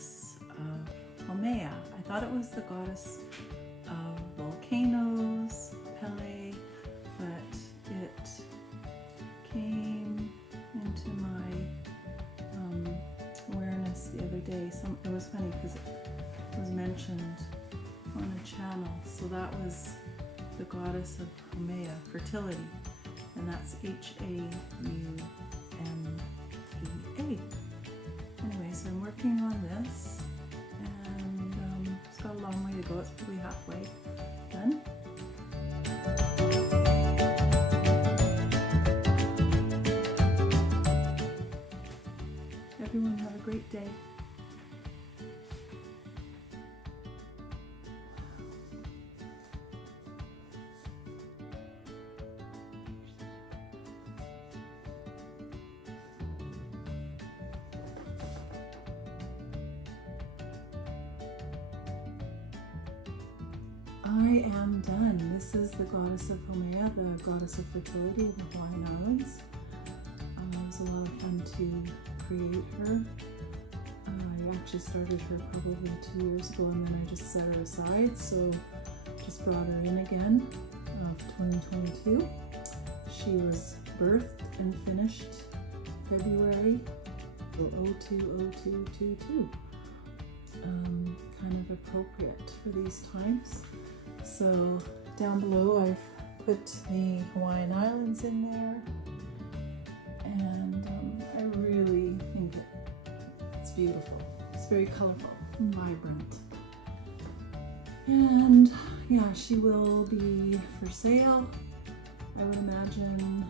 goddess of Haumea. I thought it was the goddess of volcanoes, Pele, but it came into my awareness the other day. It was funny because it was mentioned on a channel. So that was the goddess of Haumea, fertility, and that's Haumea. Anyway, so I'm working on this, and it's got a long way to go. It's probably halfway done. Everyone have a great day. I am done. This is the goddess of Haumea, the goddess of fertility in the Hawaiian Islands. It was a lot of fun to create her. I actually started her probably 2 years ago, and then I just set her aside, so just brought her in again of 2022. She was birthed and finished February 02/02/22. Kind of appropriate for these times. So down below I've put the Hawaiian Islands in there, and I really think it's beautiful. It's very colorful and vibrant. And yeah, she will be for sale, I would imagine.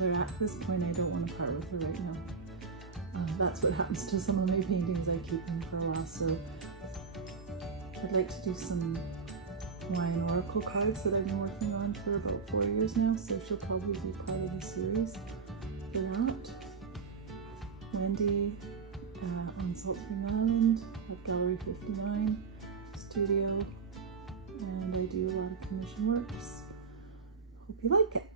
But at this point I don't want to part with her right now. That's what happens to some of my paintings. I keep them for a while, so I'd like to do some Hawaiian Oracle cards that I've been working on for about 4 years now, so she'll probably be part of the series for that. Wendy on Salt Spring Island at Gallery 59 Studio, and I do a lot of commission works. Hope you like it.